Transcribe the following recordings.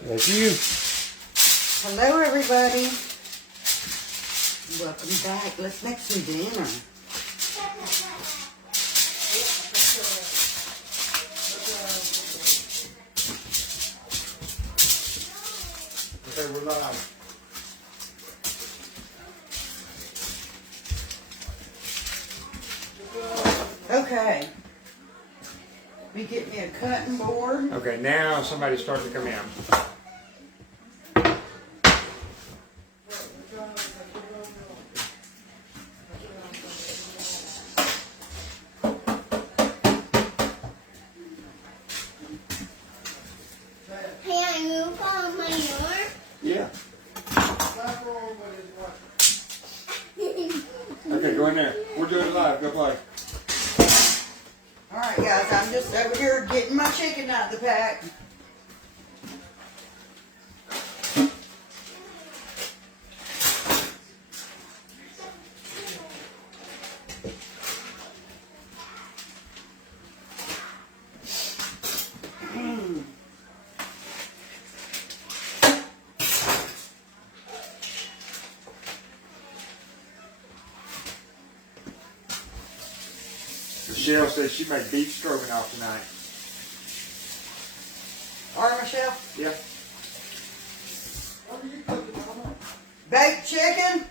Thank you. Hello, everybody. Welcome back. Let's make some dinner. Okay, we're live. Okay. We get me a cutting board. Okay, now somebody's starting to come in. Can I move on my yard? Yeah. Okay, go in there. We're doing it live. Go play. All right, guys. I'm just over here getting my chicken out of the pack. Michelle says she made beef stroganoff tonight. All right, Michelle. Yeah. Baked chicken.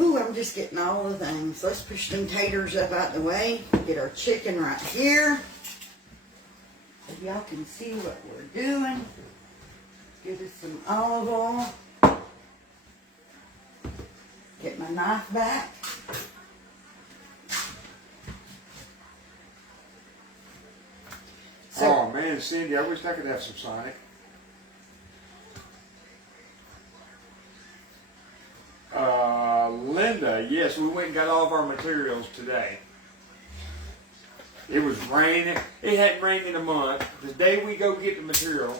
Ooh, I'm just getting all the things. Let's push them taters up out the way. Get our chicken right here. So y'all can see what we're doing. Give us some olive oil. Get my knife back. So, Oh man, Cindy, I wish I could have some Sonic. Linda, yes, we went and got all of our materials today. It was raining. It hadn't rained in a month. The day we go get the material,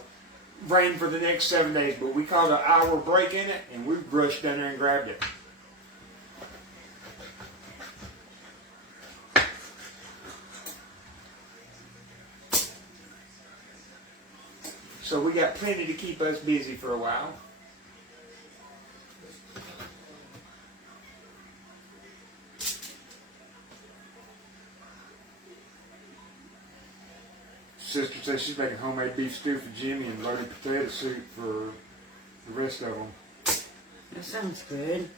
rained for the next 7 days, but we caught an hour break in it, and we rushed down there and grabbed it. So we got plenty to keep us busy for a while. Sister says she's making homemade beef stew for Jimmy and loaded potato soup for the rest of them. that sounds good.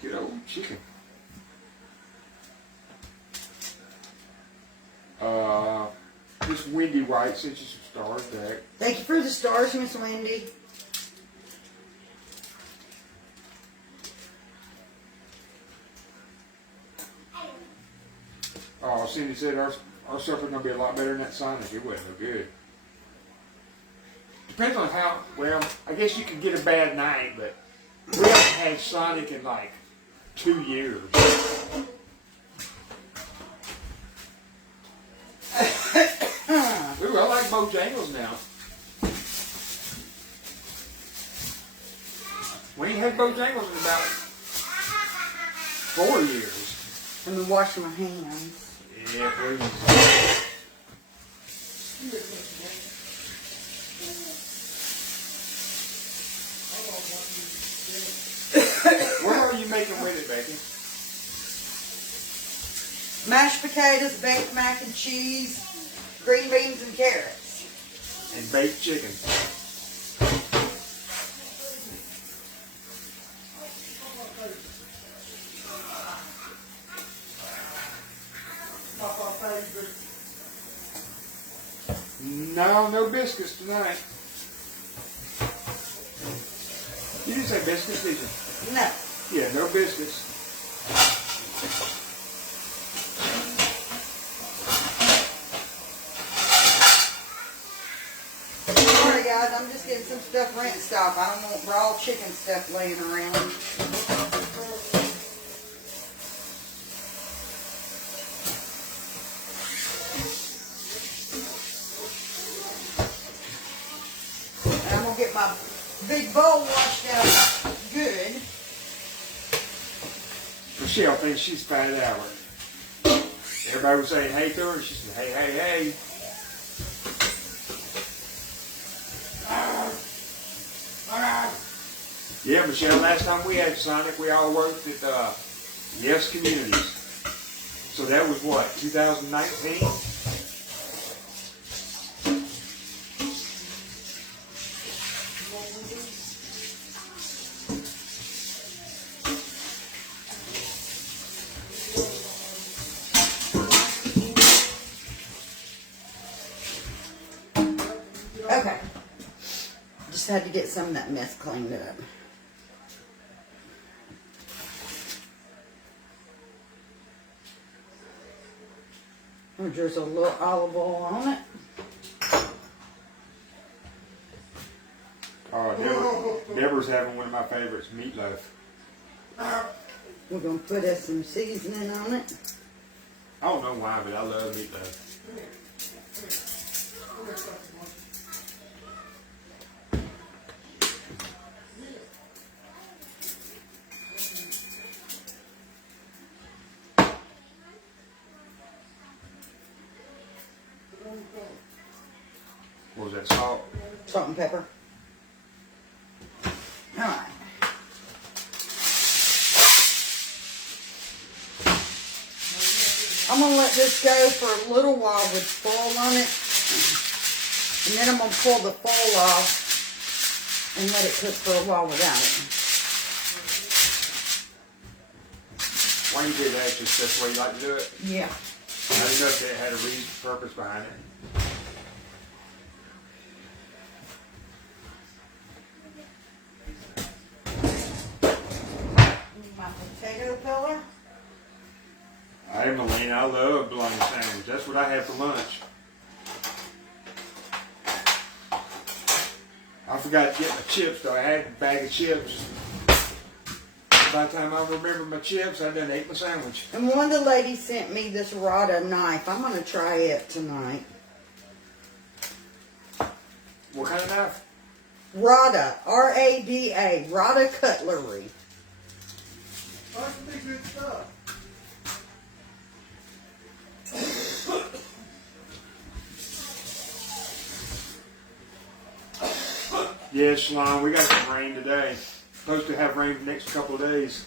Good old chicken. This Wendy White sent you some stars back. Thank you for the stars, Miss Wendy. Oh, Cindy said our supper's gonna be a lot better than that Sonic. It wasn't no good. Depends on how. Well, I guess you could get a bad night, but we haven't had Sonic in like 2 years. Ooh, I like Bojangles now. We ain't had Bojangles in about 4 years. Let me wash my hands. Yeah, please. What are you making with it, Becky? Mashed potatoes, baked mac and cheese, green beans and carrots. And baked chicken. No, no biscuits tonight. You didn't say biscuits, did you? No. Yeah, no biscuits. Sorry, guys. guys, I'm just getting some stuff rinsed off. I don't want raw chicken stuff laying around. And I'm going to get my big bowl washed out good. Michelle thinks she's fat Albert. Everybody was saying hey to her, and she said, hey, hey, hey. Yeah, Michelle, last time we had Sonic, we all worked at Yes Communities. So that was what, 2019? Okay. Just had to get some of that mess cleaned up. I'll drizzle a little olive oil on it. Oh, Deborah's having one of my favorites, meatloaf. We're going to put us some seasoning on it. I don't know why, but I love meatloaf. What was that, salt? Salt and pepper. Alright. I'm going to let this go for a little while with foil on it. And then I'm going to pull the foil off and let it cook for a while without it. Why you do that? Just that's the way you like to do it? Yeah. I didn't know if it had a reason, purpose behind it. My potato peeler. Hey, Melina, I love bologna sandwich. That's what I had for lunch. I forgot to get my chips, though. I had a bag of chips. By the time I remembered my chips, I done ate my sandwich. And one of the ladies sent me this Rada knife. I'm going to try it tonight. What kind of knife? Rada. R-A-D-A. Rada cutlery. That's pretty good stuff. Yeah, Shalon, we got some rain today. Supposed to have rain for the next couple of days.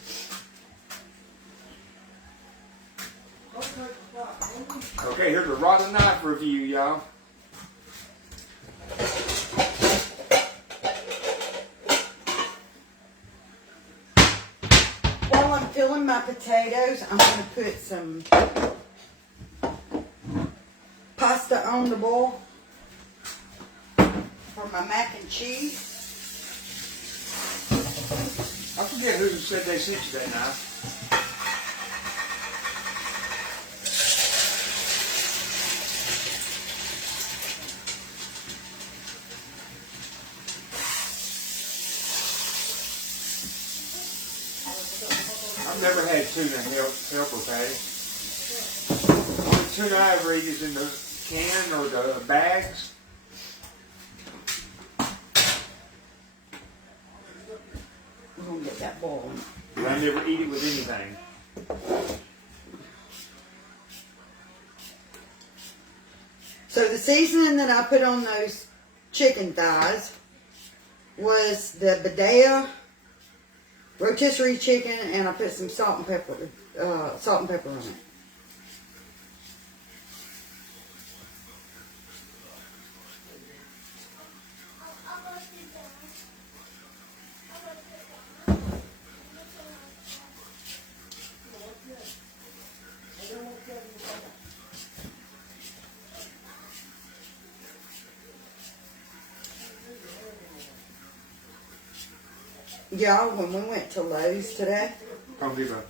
Okay, here's a Rada knife review, y'all. While I'm filling my potatoes, I'm going to put some pasta on the boil for my mac and cheese. I forget who said they sent you that knife. I've never had tuna helper patty. The tuna I ever eat is in the can or the bags. I'm going to get that boiling. But I never eat it with anything. So the seasoning that I put on those chicken thighs was the Badea rotisserie chicken, and I put some salt and pepper on it. Y'all, when we went to Lowe's today, Home Depot.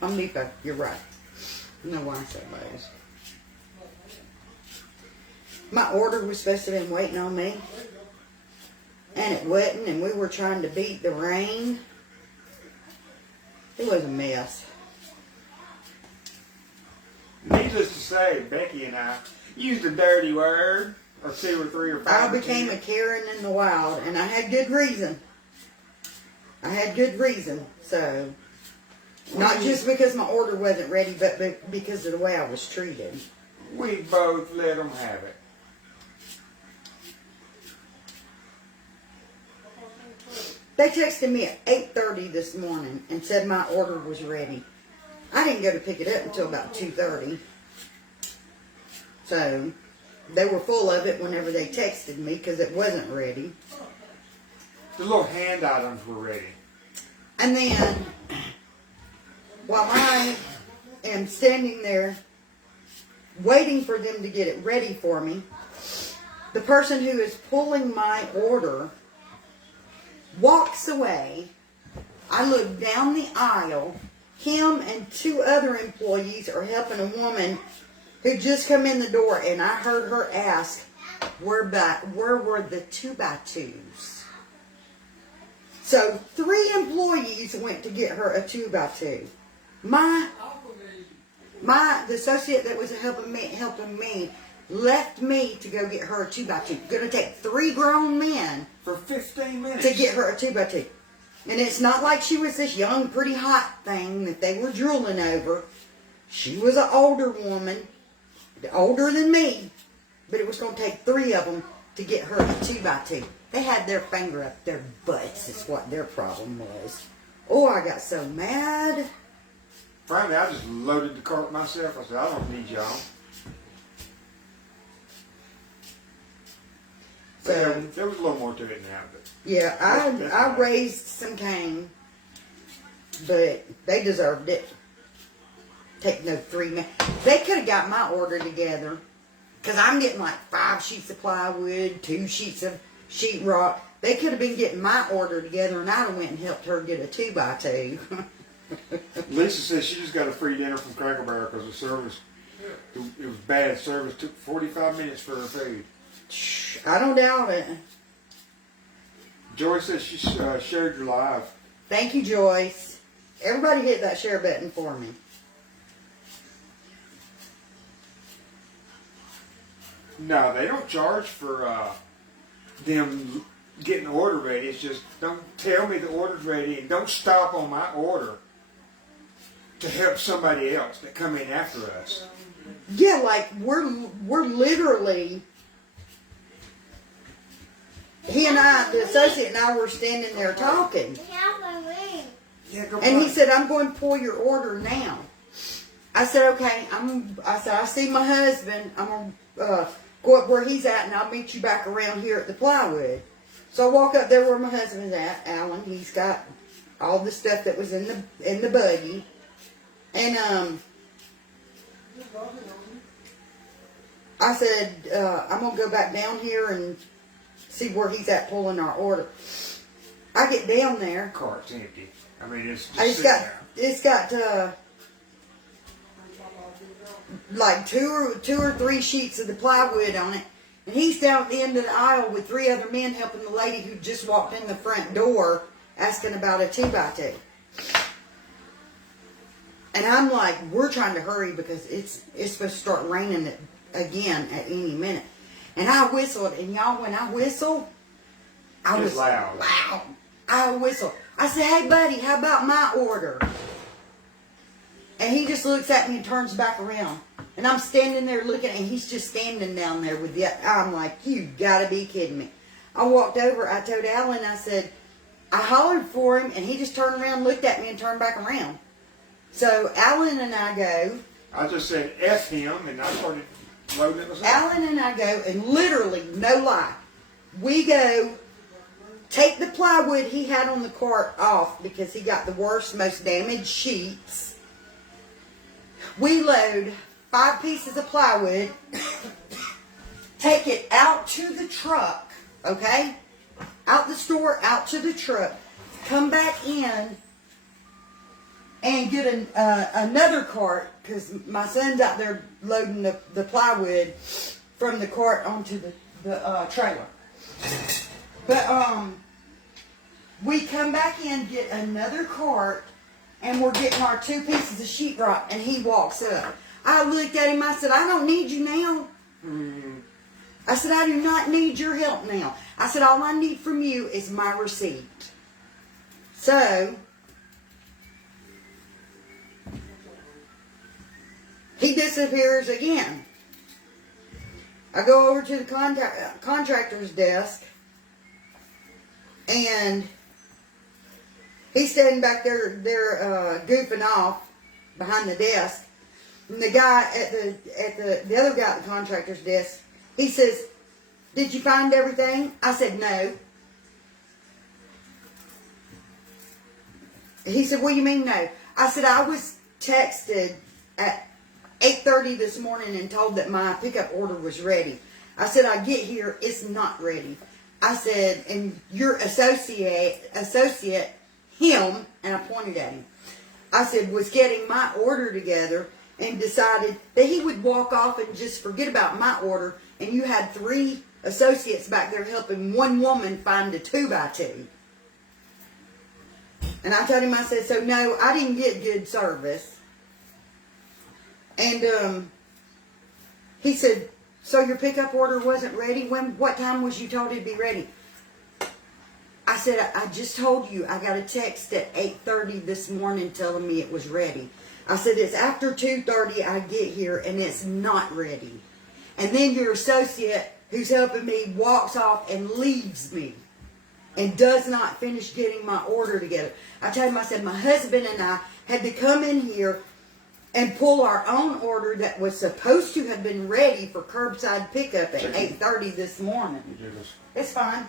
Home Depot, you're right. No why I said Lowe's. My order was supposed to have been waiting on me. and it wasn't, and we were trying to beat the rain. It was a mess. Needless to say, Becky and I used a dirty word, or 2 or 3 or 5. I became a Karen in the wild, and I had good reason. So, not just because my order wasn't ready, but because of the way I was treated. We both let them have it. They texted me at 8:30 this morning and said my order was ready. I didn't go to pick it up until about 2:30. So, they were full of it whenever they texted me because it wasn't ready. The little hand items were ready. And then, while I am standing there waiting for them to get it ready for me, the person who is pulling my order walks away. I look down the aisle. Him and 2 other employees are helping a woman who just come in the door, and I heard her ask, where were the 2x2s? So 3 employees went to get her a 2x2. The associate that was helping me left me to go get her a 2x2. Gonna take 3 grown men For 15 minutes. to get her a 2x2. And it's not like she was this young, pretty hot thing that they were drooling over. She was an older woman, older than me, but it was going to take 3 of them to get her a 2x2. They had their finger up their butts is what their problem was. Oh, I got so mad. Frankly, I just loaded the cart myself. I said, I don't need y'all. So, There was a little more to it now, but yeah, That's I nice. raised some cane, but they deserved it. Take no 3 men. They could have got my order together, because I'm getting like 5 sheets of plywood, 2 sheets of sheetrock. They could have been getting my order together, and I'd have went and helped her get a 2x2. Lisa says she just got a free dinner from Cracker Barrel because the service, it was bad service. Took 45 minutes for her food. I don't doubt it. Joy says she shared your live. Thank you, Joyce. Everybody hit that share button for me. No, they don't charge for them getting the order ready. It's just, don't tell me the order's ready and don't stop on my order to help somebody else that come in after us. Yeah, like we're literally. He and I, the associate and I, were standing there talking. Have a ring. Yeah, go And he on. said, I'm going to pull your order now. I said, okay. I said, I see my husband. I'm going to go up where he's at, and I'll meet you back around here at the plywood. So I walk up there where my husband's at, Alan. He's got all the stuff that was in the buggy. And I said, I'm going to go back down here and see where he's at pulling our order. I get down there. Cart's empty. I mean, it's just It's sitting got there. it's got like two or three sheets of the plywood on it, and he's down at the end of the aisle with 3 other men helping the lady who just walked in the front door asking about a 2x2. And I'm like, we're trying to hurry because it's supposed to start raining again at any minute. And I whistled, and y'all, when I whistle, I It's was loud. I whistled. I said, hey, buddy, how about my order? And he just looks at me and turns back around. And I'm standing there looking, and he's just standing down there with the, I'm like, you gotta be kidding me. I walked over, I told Alan, I said, I hollered for him, and he just turned around, looked at me, and turned back around. So Alan and I go. I just said F him, and I started loading it myself. Alan and I go, and literally, no lie, we go take the plywood he had on the cart off because he got the worst, most damaged sheets. We load 5 pieces of plywood, take it out to the truck, okay? Out the store, out to the truck, come back in and get another cart because my son's out there loading the plywood from the cart onto the trailer. But we come back in, get another cart, and we're getting our 2 pieces of sheetrock, and he walks up. I looked at him, I said, I don't need you now. I said, I do not need your help now. I said, all I need from you is my receipt. So, he disappears again. I go over to the contractor's desk, and he's standing back there, goofing off behind the desk. And the guy the other guy at the contractor's desk, he says, "Did you find everything?" I said, "No." He said, "What do you mean no?" I said, "I was texted at 8:30 this morning and told that my pickup order was ready." I said, "I get here, it's not ready." I said, "And your associate, him," and I pointed at him, I said, "was getting my order together and decided that he would walk off and just forget about my order, and you had 3 associates back there helping one woman find a 2x2. And I told him, I said, "So no, I didn't get good service." And he said, "So your pickup order wasn't ready? What time was you told it'd be ready?" I said, I just told you I got a text at 8:30 this morning telling me it was ready. I said, it's after 2:30 I get here and it's not ready. And then your associate who's helping me walks off and leaves me and does not finish getting my order together. I told him, I said, my husband and I had to come in here and pull our own order that was supposed to have been ready for curbside pickup at 8:30 this morning. It's fine.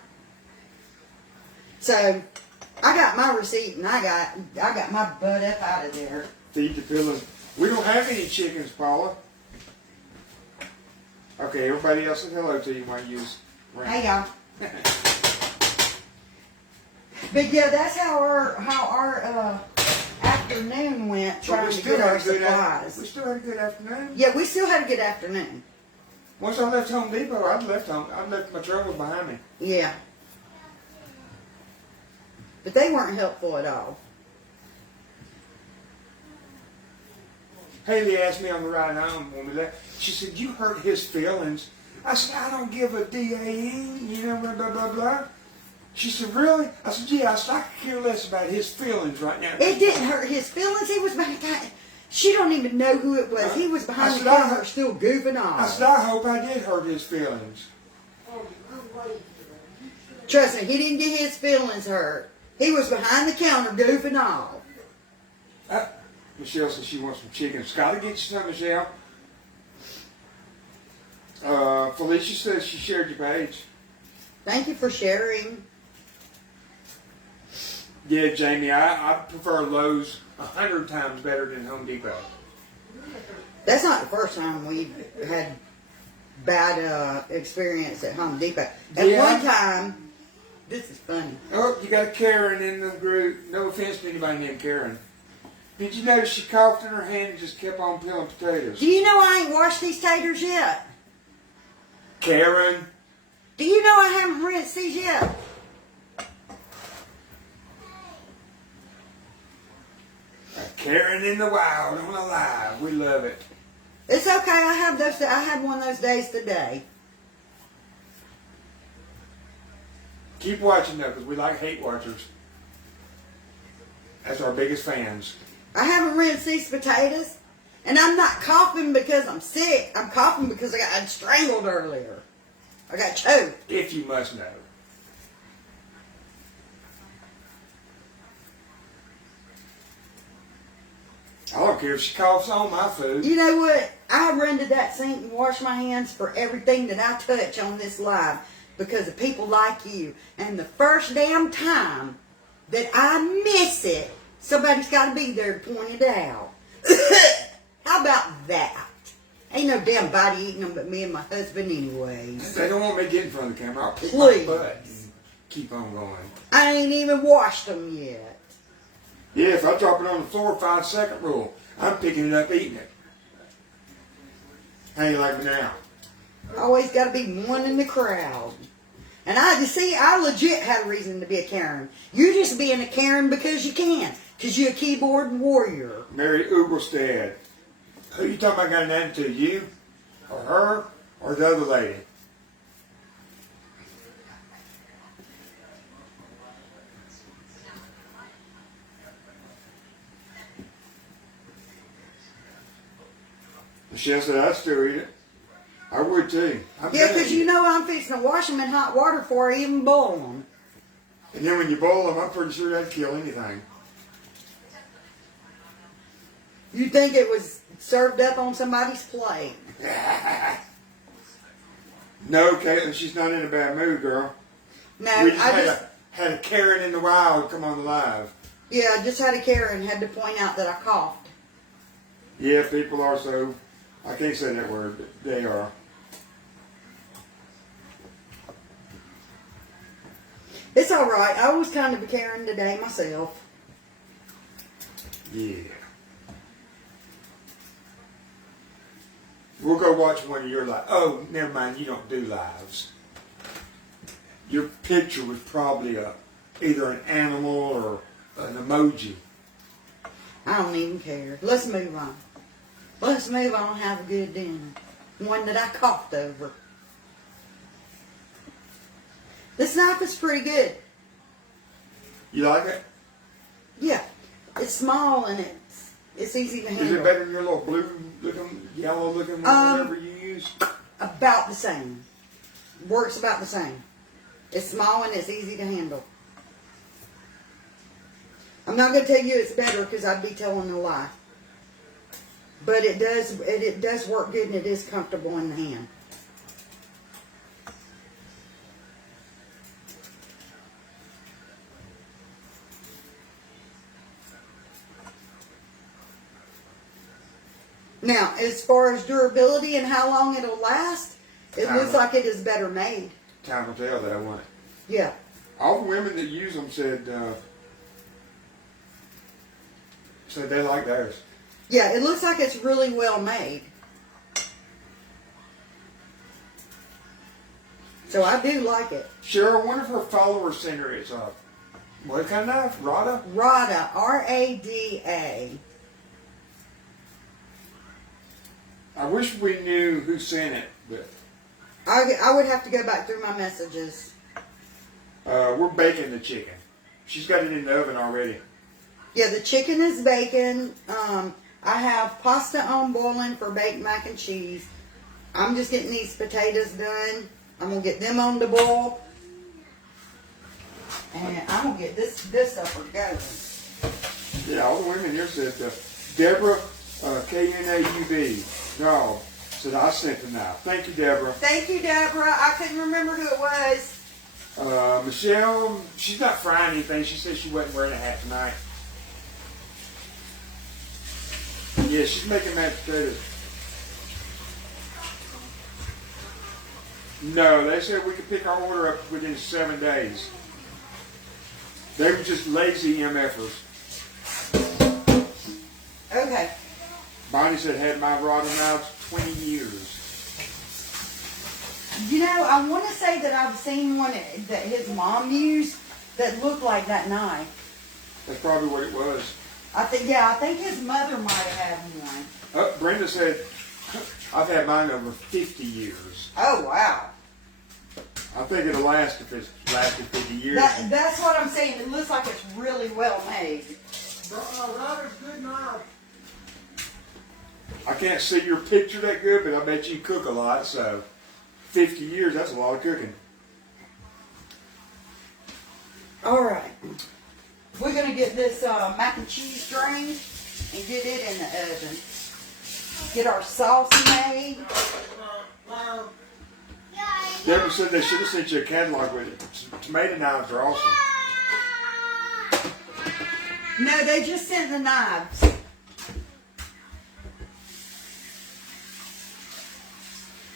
So, I got my receipt and I got my butt up out of there. Feed the pillows. We don't have any chickens, Paula. Okay, everybody else said hello to you while you use ring. Hey y'all. But yeah, that's how our afternoon went trying to get our supplies. We still had a good afternoon. Yeah, we still had a good afternoon. Once I left Home Depot, I'd left my troubles behind me. Yeah. But they weren't helpful at all. Haley asked me on the ride home when we left, she said, "You hurt his feelings." I said, "I don't give a D-A-N, you know, blah, blah, blah, blah." She said, "Really?" I said, "Yeah, I said, I could care less about his feelings right now." It didn't hurt his feelings. He was behind the counter. She don't even know who it was. He was behind the counter still goofing off. I said, "I hope I did hurt his feelings." Trust me, he didn't get his feelings hurt. He was behind the counter goofing off. Michelle says she wants some chicken. Scotty, get you some, Michelle. Felicia says she shared your page. Thank you for sharing. Yeah, Jamie, I prefer Lowe's 100 times better than Home Depot. That's not the first time we've had bad experience at Home Depot. At one time, this is funny. Oh, you got a Karen in the group. No offense to anybody named Karen. Did you notice she coughed in her hand and just kept on peeling potatoes? Do you know I ain't washed these taters yet? Karen. Do you know I haven't rinsed these yet? Karen in the wild on a live. We love it. It's okay. I had one of those days today. Keep watching though, because we like hate watchers. That's our biggest fans. I haven't rinsed these potatoes, and I'm not coughing because I'm sick. I'm coughing because I got strangled earlier. I got choked. If you must know. I don't care if she coughs on my food. You know what? I run to that sink and wash my hands for everything that I touch on this live because of people like you. And the first damn time that I miss it, somebody's got to be there to point it out. How about that? Ain't no damn body eating them but me and my husband anyways. They don't want me to get in front of the camera. I'll kick Please. my butt and keep on going. I ain't even washed them yet. Yeah, if I drop it on the floor, 5-second rule. I'm picking it up, eating it. How you like me now? Always got to be one in the crowd. And I legit had a reason to be a Karen. You just being a Karen because you can. Because you're a keyboard warrior. Mary Ugelstad. Who you talking about got an attitude? You? Or her? Or the other lady? Michelle said, I'd still eat it. I would too. Yeah, because you know I'm fixing to wash them in hot water before I even boil them. And then when you boil them, I'm pretty sure that'd kill anything. You'd think it was served up on somebody's plate. No, Caitlin, she's not in a bad mood, girl. No, We just had a Karen in the wild come on live. Yeah, I just had a Karen, had to point out that I coughed. Yeah, people are so, I can't say that word, but they are. It's all right. I was kind of a Karen today myself. Yeah. We'll go watch one of your lives. Oh, never mind, you don't do lives. Your picture was probably either an animal or an emoji. I don't even care. Let's move on. Let's move on and have a good dinner. One that I coughed over. This knife is pretty good. You like it? Yeah. It's small and it's easy to handle. Is it better than your little blue looking, yellow looking one, whatever you use? About the same. Works about the same. It's small and it's easy to handle. I'm not going to tell you it's better because I'd be telling a lie. But it does work good and it is comfortable in the hand. Now, as far as durability and how long it'll last, it looks like it is better made. Time will tell that one. Yeah. All the women that use them said they like theirs. Yeah, it looks like it's really well made. So I do like it. Cheryl, one of her followers sent her it's what kind of knife? Rada? Rada, R-A-D-A. I wish we knew who sent it, but I would have to go back through my messages. we're baking the chicken. She's got it in the oven already. Yeah, the chicken is bacon. I have pasta on boiling for baked mac and cheese. I'm just getting these potatoes done. I'm going to get them on the boil. And I'm going to get this upper going. Yeah, all the women here said, Deborah, K-N-A-U-B, no, said I sent the knife. Thank you, Deborah. Thank you, Deborah. I couldn't remember who it was. Michelle, she's not frying anything. She said she wasn't wearing a hat tonight. Yeah, she's making mashed potatoes. No, they said we could pick our order up within 7 days. They were just lazy MFers. Okay. Bonnie said, had my rod and knives 20 years. You know, I want to say that I've seen one that his mom used that looked like that knife. That's probably what it was. I think his mother might have had one. Oh, Brenda said, I've had mine over 50 years. Oh, wow. I think it'll last if it's lasted 50 years. That's what I'm saying. It looks like it's really well made. Ryder's good knife. I can't see your picture that good, but I bet you cook a lot, so 50 years, that's a lot of cooking. All right. We're going to get this mac and cheese drained and get it in the oven. Get our sauce made. Deborah said they should have sent you a catalog with it. Tomato knives are awesome. No, they just sent the knives.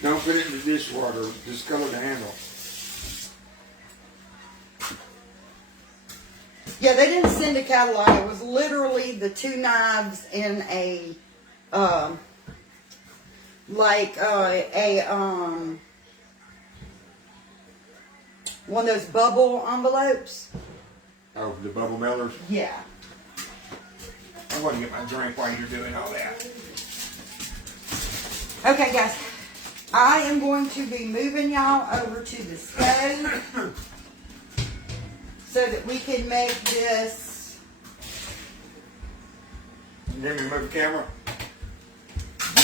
Don't put it in the dishwater. Discolor the handle. Yeah, they didn't send a catalog. It was literally the two knives in a, One of those bubble envelopes. Oh, the bubble mailers. Yeah. I want to get my drink while you're doing all that. Okay, guys. I am going to be moving y'all over to the stove so that we can make this. You need me to move the camera?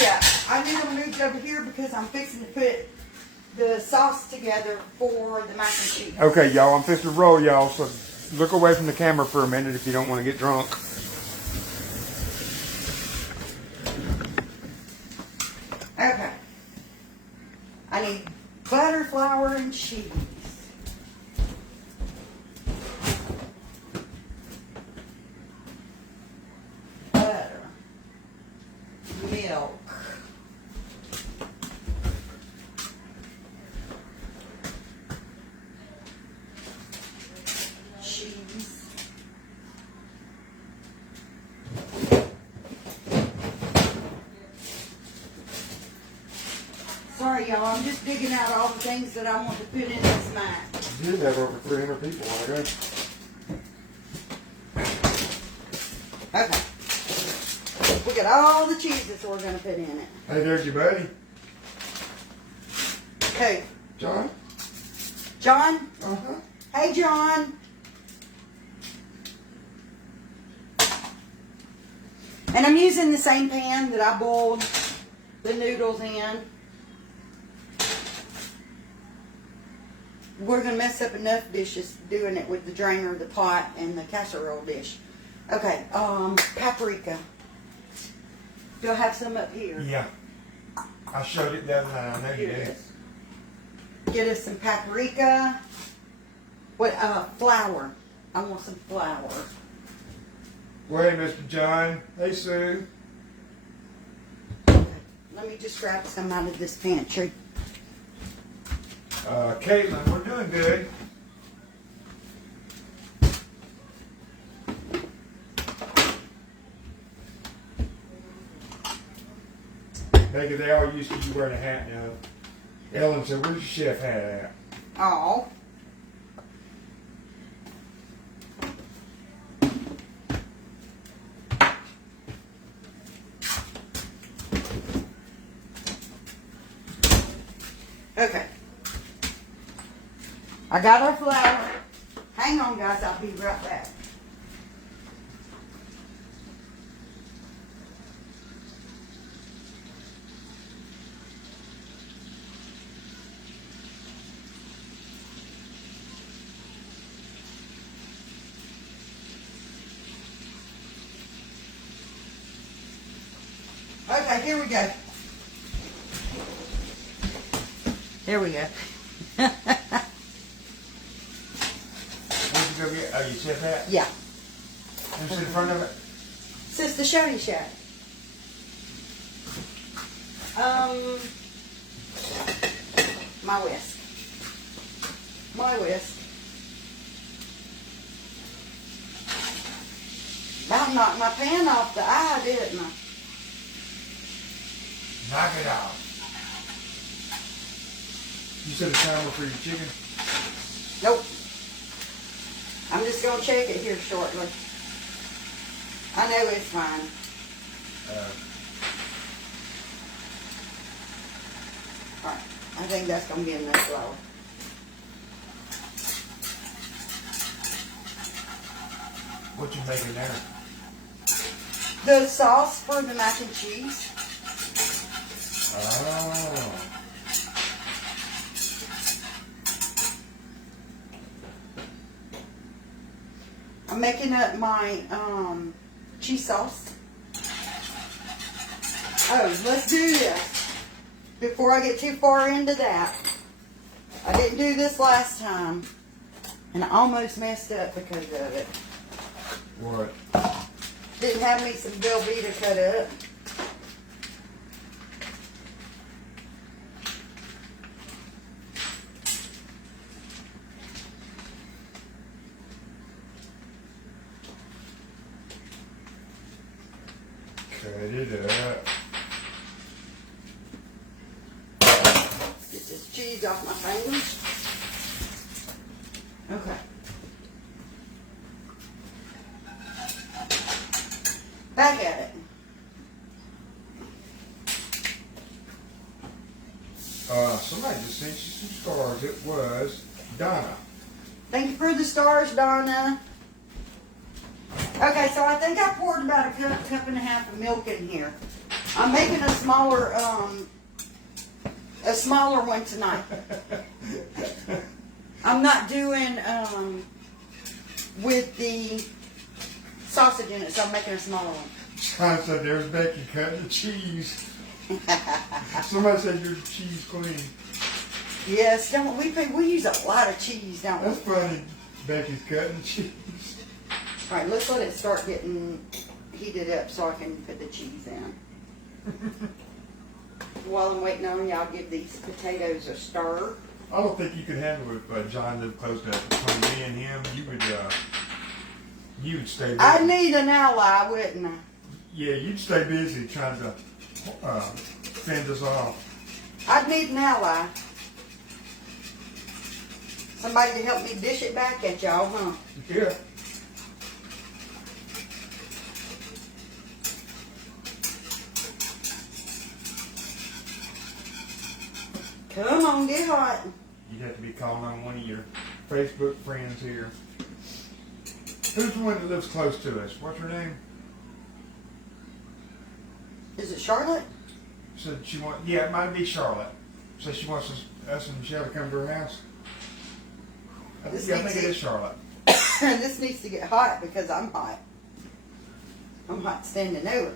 Yeah, I need them moved over here because I'm fixing to put the sauce together for the mac and cheese. Okay, y'all, I'm fixing to roll, y'all, so look away from the camera for a minute if you don't want to get drunk. Okay. I need butter, flour, and cheese. Butter. Milk. Cheese. Sorry, y'all. I'm just digging out all the things that I want to put in this mac. You did have over 300 people on there. Okay. We got all the cheeses we're going to put in it. Hey, there's your buddy. Okay. John? John? Uh-huh. Hey, John. And I'm using the same pan that I boiled the noodles in. We're going to mess up enough dishes doing it with the drainer, the pot, and the casserole dish. Okay, paprika. Do I have some up here? Yeah. I showed it the other night. I know you Here it did. is. Get us some paprika. What, flour. I want some flour. Wait, Mr. John. Hey, Sue. Let me just grab some out of this pantry. Caitlin, we're doing good. Maybe they all used to you wearing a hat now. Ellen said, where's your chef hat at? Oh. Okay. I got our flour. Hang on, guys. I'll be right back. Okay, here we go. Here we go. Where'd you go get? Oh, your chef hat? Yeah. Who's in front of it? Says the Shabby Shack. My whisk. My whisk. About knocked my pan off the eye, didn't I? Knock it out. You set a timer for your chicken? Nope. I'm just going to check it here shortly. I know it's fine. Alright. I think that's going to be enough flour. What you making there? The sauce for the mac and cheese. Oh. I'm making up my cheese sauce. Oh, let's do this. Before I get too far into that, I didn't do this last time, and I almost messed up because of it. What? Didn't have me some Velveeta cut up. Cut it up. Get this cheese off my fingers. Okay. Back at it. Somebody just sent you some stars. It was Donna. Thank you for the stars, Donna. Okay, so I think I poured about a cup and a half of milk in here. I'm making a smaller one tonight. I'm not doing with the sausage in it, so I'm making a smaller one. John said, "There's Becky cutting the cheese." Somebody said you're cheese queen. Yes, don't we use a lot of cheese, don't we? That's funny. Becky's cutting cheese. All right, let's let it start getting heated up so I can put the cheese in. While I'm waiting on you, I'll give these potatoes a stir. I don't think you could handle it if John lived close to between me and him. You would stay busy. I'd need an ally, wouldn't I? Yeah, you'd stay busy trying to fend us off. I'd need an ally. Somebody to help me dish it back at y'all, huh? Yeah. Come on, get hot. You'd have to be calling on one of your Facebook friends here. Who's the one that lives close to us? What's her name? Is it Charlotte? Said yeah, it might be Charlotte. Said she wants us and Michelle to come to her house. I think it is Charlotte. This needs to get hot because I'm hot. I'm hot standing over.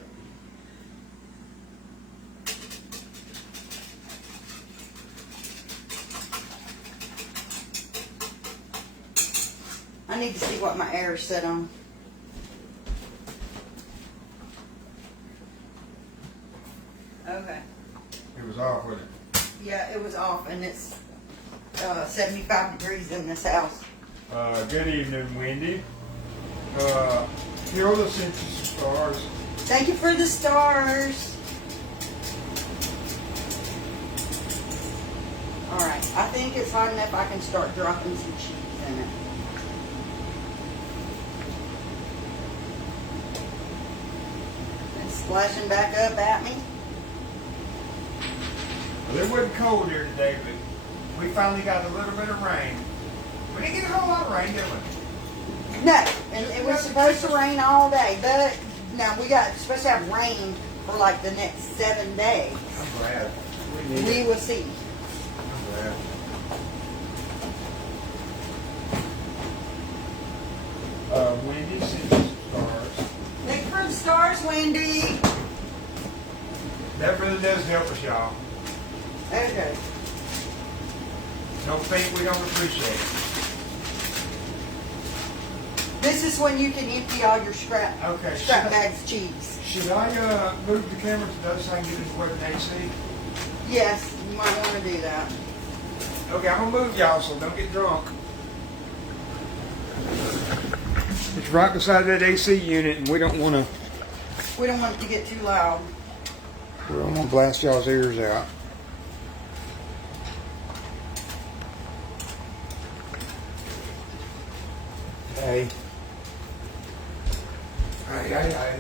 I need to see what my air is set on. Okay. It was off with it. Yeah, it was off, and it's 75 degrees in this house. Good evening, Wendy. Hilda sent you some stars. Thank you for the stars. All right, I think it's hot enough I can start dropping some cheese in it. It's splashing back up at me. Well, it wasn't cold here today, but we finally got a little bit of rain. We didn't get a whole lot of rain, did we? No, and it was supposed to rain all day, but now supposed to have rain for like the next 7 days. I'm glad. We will see. I'm glad. Wendy sent you some stars. Thank you for the stars, Wendy. That really does help us, y'all. Okay. Don't think we don't appreciate it. This is when you can empty all your scrap bags of cheese. Should I move the camera to the other side and get it to where the AC? Yes, you might want to do that. Okay, I'm gonna move y'all, so don't get drunk. It's right beside that AC unit, and we don't want it to get too loud. We don't want to blast y'all's ears out. Hey. Hey.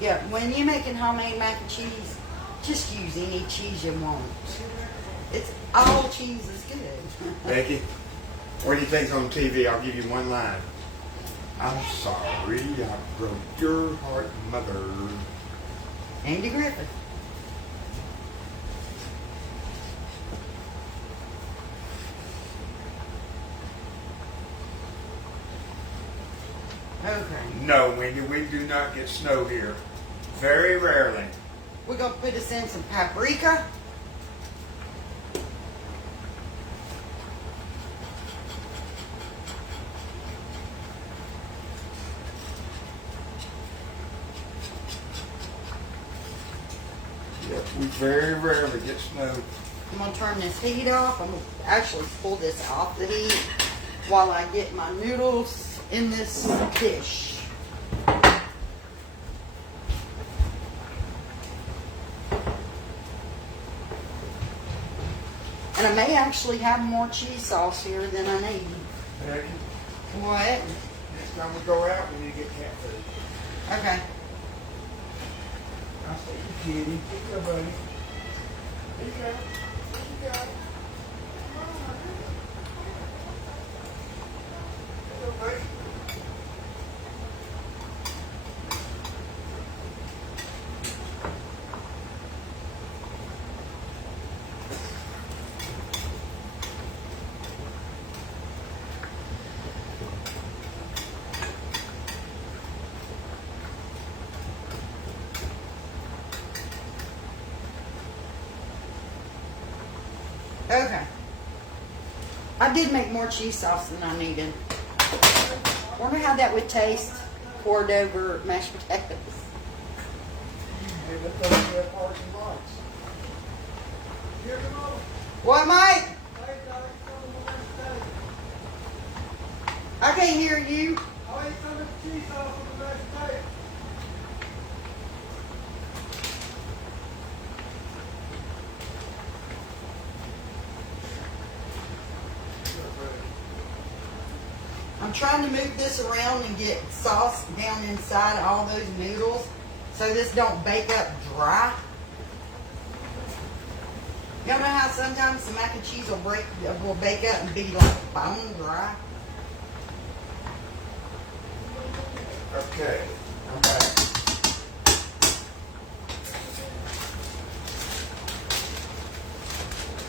Yeah, when you're making homemade mac and cheese, just use any cheese you want. It's all cheese is good. Becky, what do you think's on TV? I'll give you one line. I'm sorry I broke your heart, mother. Andy Griffith. Okay. No, Wendy, we do not get snow here. Very rarely. We're going to put us in some paprika. Yep, we very rarely get snow. I'm gonna turn this heat off. I'm gonna actually pull this off the heat while I get my noodles in this dish. And I may actually have more cheese sauce here than I need. Maggie, What? next time we go out, we need to get cat food. Okay. I'll say you kitty. Here you go, buddy. Here you go. Here you go. Here you go, buddy. Okay. I did make more cheese sauce than I needed. Wonder how that would taste poured over mashed potatoes. Hey, let's go to that parts and lots. Here we go. What, Mike? Hey, Doc, come on, let's I can't hear you. go. I ain't coming to cheese sauce on the mashed potato. I'm trying to move this around and get sauce down inside all those noodles so this don't bake up dry. Y'all know how sometimes the mac and cheese will bake up and be like bone dry? Okay, I'm back.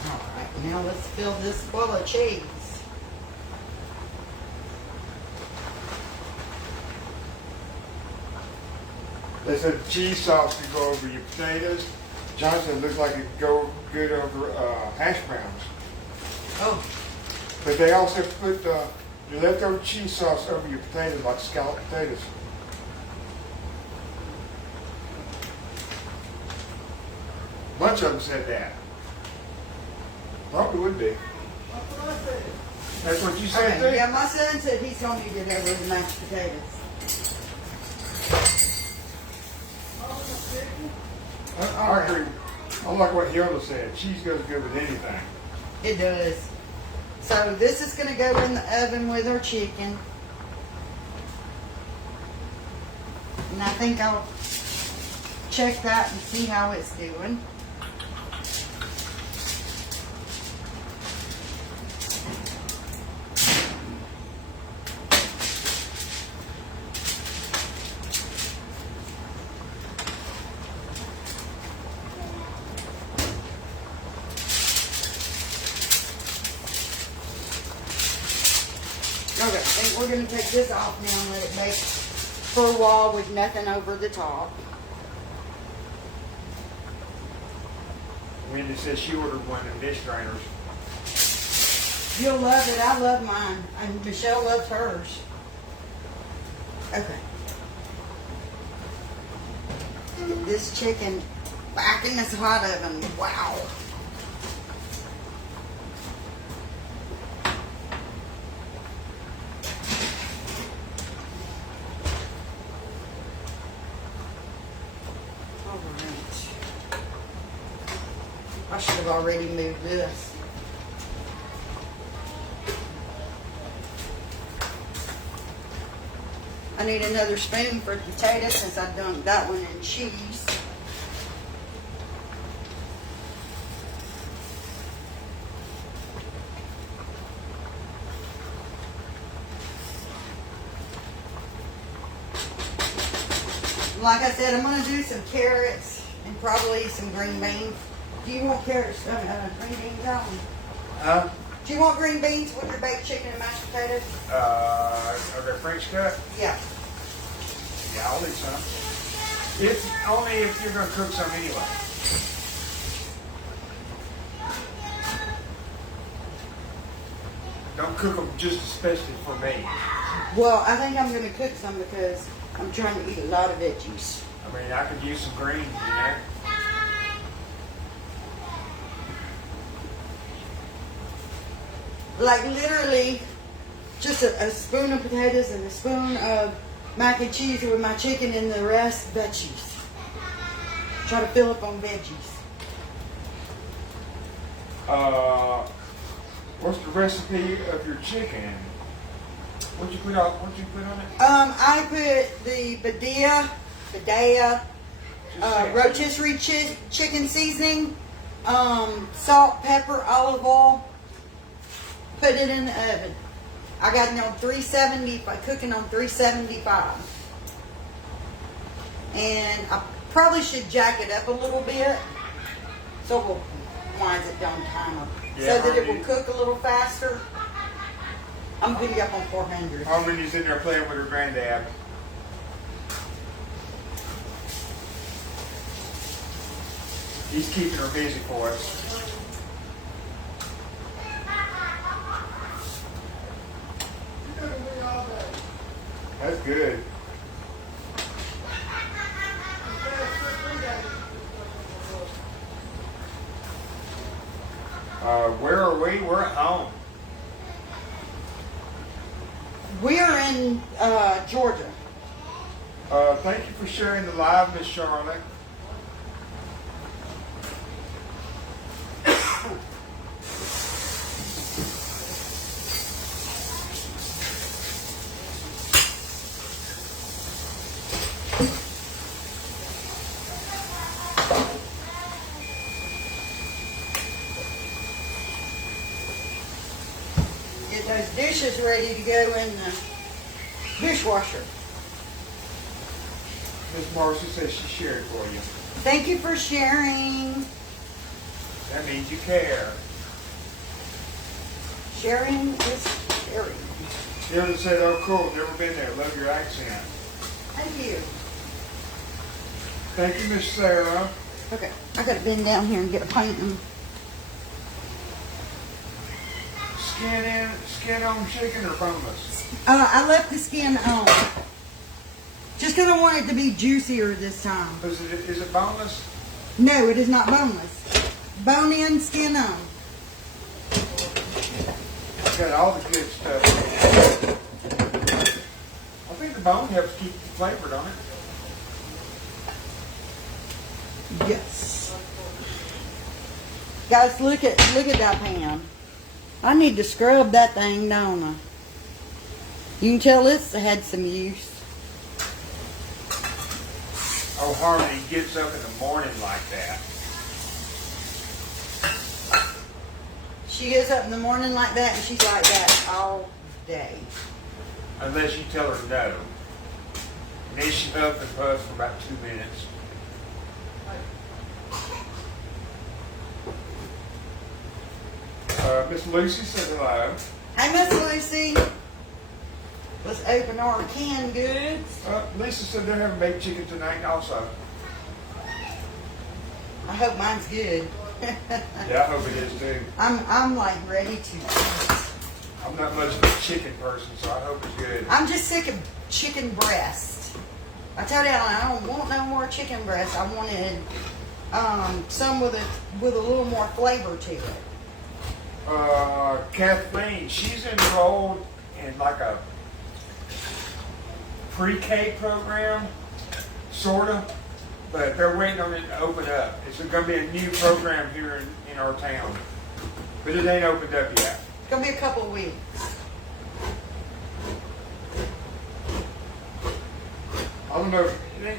Alright, now let's fill this full of cheese. They said cheese sauce could go over your potatoes. John said it looks like it could go good over hash browns. Oh, But they also put your leftover cheese sauce over your potatoes, like scalloped potatoes. A bunch of them said that. Probably would be. That's what I said. That's what you said, okay. too? Yeah, my son said he's gonna need it over the mashed potatoes. I agree. I like what Hilda said. Cheese goes good with anything. It does. So this is gonna go in the oven with our chicken. And I think I'll check that and see how it's doing. Okay, I think we're gonna take this off now and let it bake for a while with nothing over the top. Wendy said she ordered one of the dish drainers. You'll love it. I love mine. And Michelle loves hers. Okay. Get this chicken back in this hot oven. Wow. All right. I should have already moved this. I need another spoon for potatoes since I've done that one in cheese. Like I said, I'm going to do some carrots and probably some green beans. Do you want carrots, green beans on? Huh? Do you want green beans with your baked chicken and mashed potatoes? Are they French cut? Yeah. Yeah, I'll eat some. It's only if you're going to cook some anyway. Don't cook them just especially for me. Well, I think I'm going to cook some because I'm trying to eat a lot of veggies. I mean, I could use some greens, you know. like literally just a spoon of potatoes and a spoon of mac and cheese with my chicken and the rest veggies. Try to fill up on veggies. What's the recipe of your chicken? What'd you put on it? I put the Badea, rotisserie chicken seasoning, salt, pepper, olive oil. Put it in the oven. I got it on 370, cooking on 375. And I probably should jack it up a little bit so we'll wind it down timer. Yeah, so that it will cook a little faster. I'm putting it up on 400. Harmony's in there playing with her granddad. He's keeping her busy for us. You took me all day. That's good. Where are we? We're at home. We are in Georgia. Thank you for sharing the live, Miss Charlotte. Get those dishes ready to go in the dishwasher. Miss Marcy says she shared for you. Thank you for sharing. That means you care. Sharing is caring. The other said, oh cool, never been there. Love your accent. Thank you. Thank you, Miss Sarah. Okay, I gotta bend down here and get a painting. Skin on chicken or boneless? I left the skin on. Just because I want it to be juicier this time. Is it boneless? No, it is not boneless. Bone in, skin on. It's got all the good stuff. I think the bone helps keep it flavored on it. Yes. Guys, look at that pan. I need to scrub that thing, don't I? You can tell it's had some use. Oh, Harmony gets up in the morning like that. She gets up in the morning like that, and she's like that all day. Unless you tell her no. And then she huff and puffs for about 2 minutes. Miss Lucy said hello. Hey, Miss Lucy. Let's open our canned goods. Lisa said they're having baked chicken tonight also. I hope mine's good. Yeah, I hope it is too. I'm like ready to. I'm not much of a chicken person, so I hope it's good. I'm just sick of chicken breast. I told you I don't want no more chicken breast. I wanted some with a little more flavor to it. Kathleen, she's enrolled in like a pre-K program, sorta, but they're waiting on it to open up. It's going to be a new program here in our town, but it ain't opened up yet. It's gonna be a couple of weeks. I don't know. It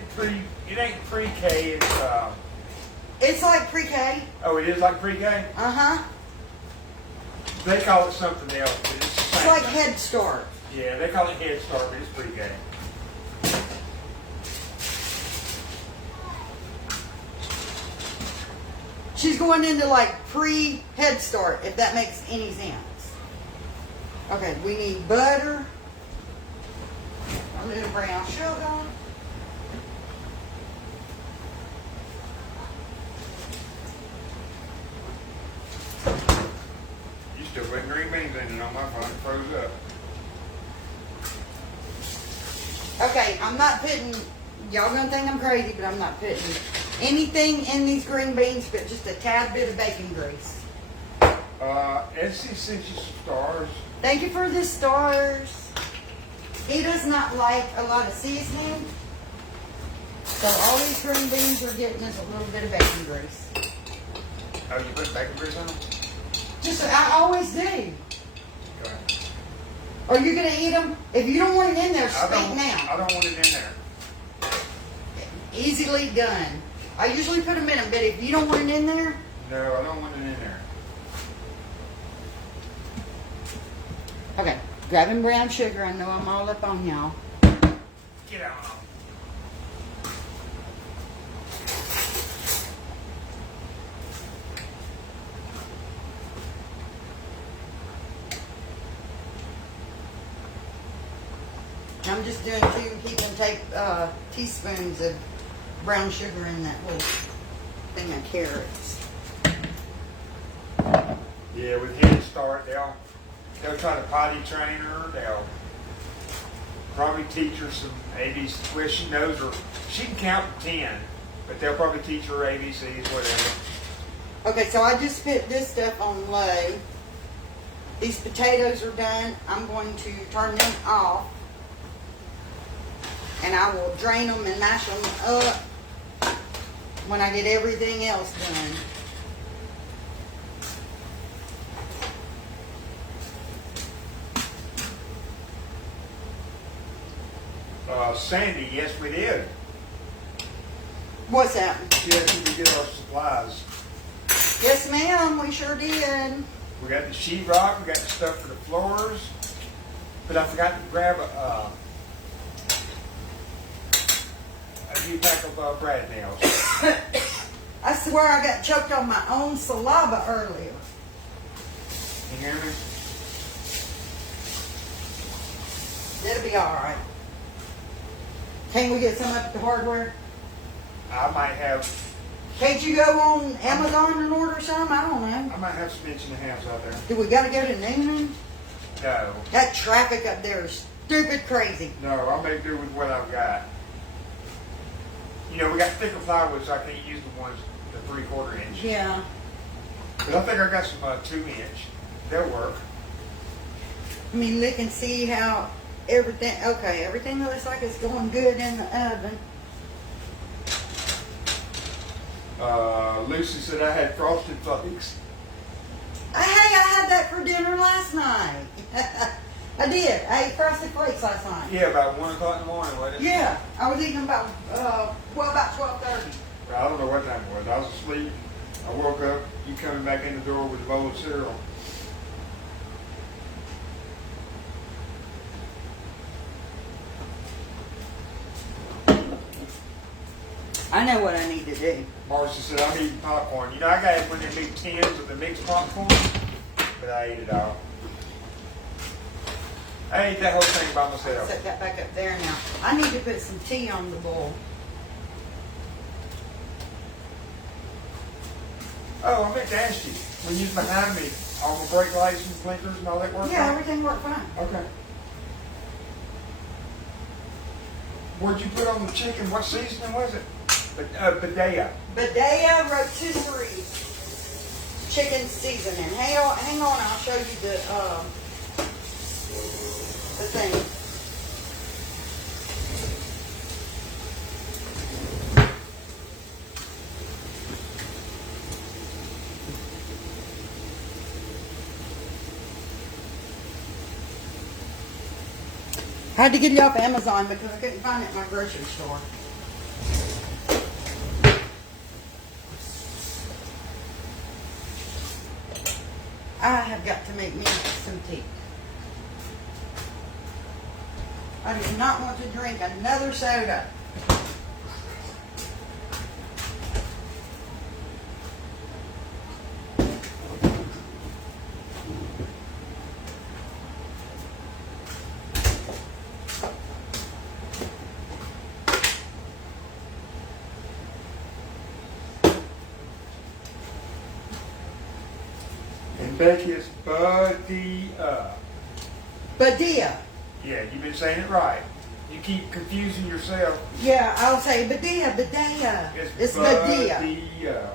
ain't pre-K. It's like pre-K. Oh, it is like pre-K. Uh-huh. They call it something else, but it's the It's same like thing. Head Start. Yeah, they call it Head Start, but it's pre-K. She's going into like pre-Head Start, if that makes any sense. Okay, we need butter, a little brown sugar. You still putting green beans in it on my phone. It froze up. Okay, I'm not putting, y'all gonna think I'm crazy, but I'm not putting anything in these green beans but just a tad bit of bacon grease. Essie sent you some stars. Thank you for the stars. He does not like a lot of seasoning. So all these green beans are getting is a little bit of bacon grease. Oh, you put bacon grease on them? Just, I always do. Okay. Are you going to eat them? If you don't want it in there, I speak don't now. want it in there. Easily done. I usually put them in them, but if you don't want it in there, No, I don't want it in there. okay. Grabbing brown sugar. I know I'm all up on y'all. Get out. I'm just doing 2 keeping teaspoons of brown sugar in that little thing of carrots. Yeah, with Head Start, they'll try to potty train her. They'll probably teach her some ABCs. Well, she knows her. She can count to 10, but they'll probably teach her ABCs, whatever. Okay, so I just put this stuff on low. These potatoes are done. I'm going to turn them off. And I will drain them and mash them up when I get everything else done. Sandy, yes, we did. What's that? She asked me to get our supplies. Yes, ma'am, we sure did. We got the sheetrock, we got the stuff for the floors, but I forgot to grab a few pack of brad nails. I swear I got choked on my own saliva earlier. You hear me? It'll be all right. Can we get some up at the hardware? I might have, Can't you go on Amazon and order some? I don't know. I might have some inch and a halves out there. Do we got to go to Noonan? No, That traffic up there is stupid crazy. no, I'll make do with what I've got. You know, we got thicker plywood, so I can't use the ones, the 3/4 inch. Yeah. But I think I got some 2 inch. They'll work. I mean, look and see how everything, okay, everything looks like it's going good in the oven. Lucy said I had frosted flakes. Hey, I had that for dinner last night. I did. I ate frosted flakes last night. Yeah, about 1 o'clock in the morning, wasn't it? Yeah, I was eating about, about 12:30. I don't know what time it was. I was asleep. I woke up, you coming back in the door with a bowl of cereal. I know what I need to do. Marcia said, I'm eating popcorn. You know, I got one of them big tins of the mixed popcorn, but I ate it all. I ate that whole thing by myself. Set that back up there now. I need to put some tea on the bowl. Oh, I meant to ask you, when you was behind me, all the brake lights and blinkers and all that work? Yeah, everything worked fine. Okay. What'd you put on the chicken? What seasoning was it? Badea. Badea rotisserie chicken seasoning. Hang on, I'll show you the thing. I had to get it off Amazon because I couldn't find it in my grocery store. I have got to make me some tea. I do not want to drink another soda. And Becky is Badea. Badea. Yeah, you've been saying it right. You keep confusing yourself. Yeah, I'll say Badea. It's Badea. Badea.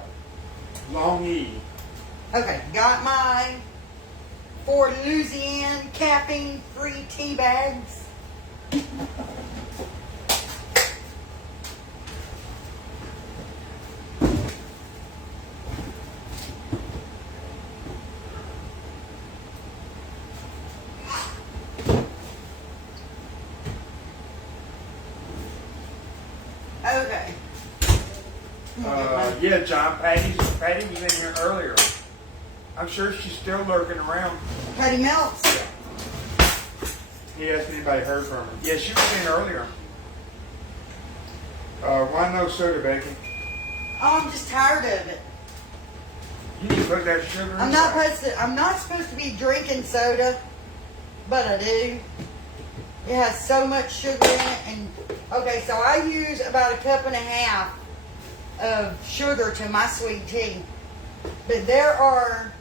Long E. Okay, got my Fort Louisiana caffeine free tea bags. Okay. Yeah, John, Patty was in here earlier. I'm sure she's still lurking around. Patty Melts. He asked me if anybody heard from her. Yeah, she was in earlier. Why no soda, Becky? Oh, I'm just tired of it. You need to put that sugar in. I'm not supposed to be drinking soda, but I do. It has so much sugar in it, and okay, so I use about 1.5 cups of sugar to my sweet tea. But there are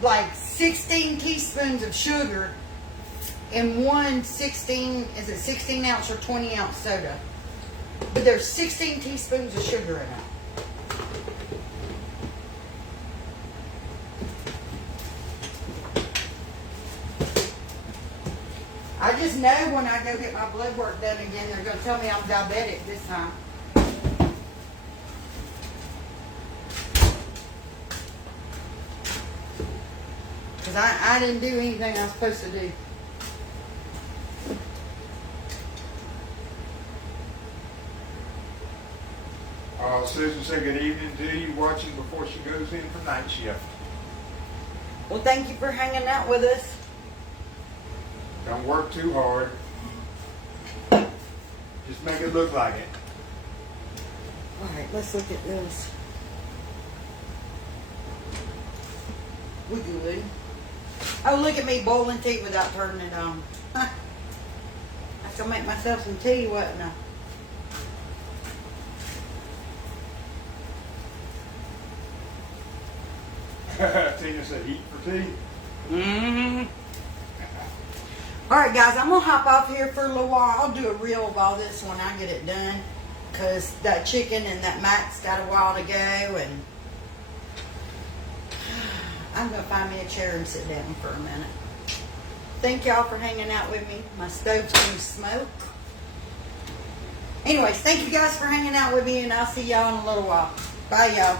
like 16 teaspoons of sugar in one 16 ounce or 20 ounce soda. But there's 16 teaspoons of sugar in it. I just know when I go get my blood work done again, they're going to tell me I'm diabetic this time. Because I didn't do anything I was supposed to do. Susan said good evening to you, watching before she goes in for night shift. Well, thank you for hanging out with us. Don't work too hard. Just make it look like it. All right, let's look at this. We good. Oh, look at me boiling tea without turning it on. I have to make myself some tea, wasn't I? Tina said eat for tea. Mm-hmm. All right, guys, I'm going to hop off here for a little while. I'll do a reel of all this when I get it done. Because that chicken and that Max got a while to go. And I'm going to find me a chair and sit down for a minute. Thank y'all for hanging out with me. My stove's going to smoke. Anyways, thank you guys for hanging out with me. And I'll see y'all in a little while. Bye, y'all.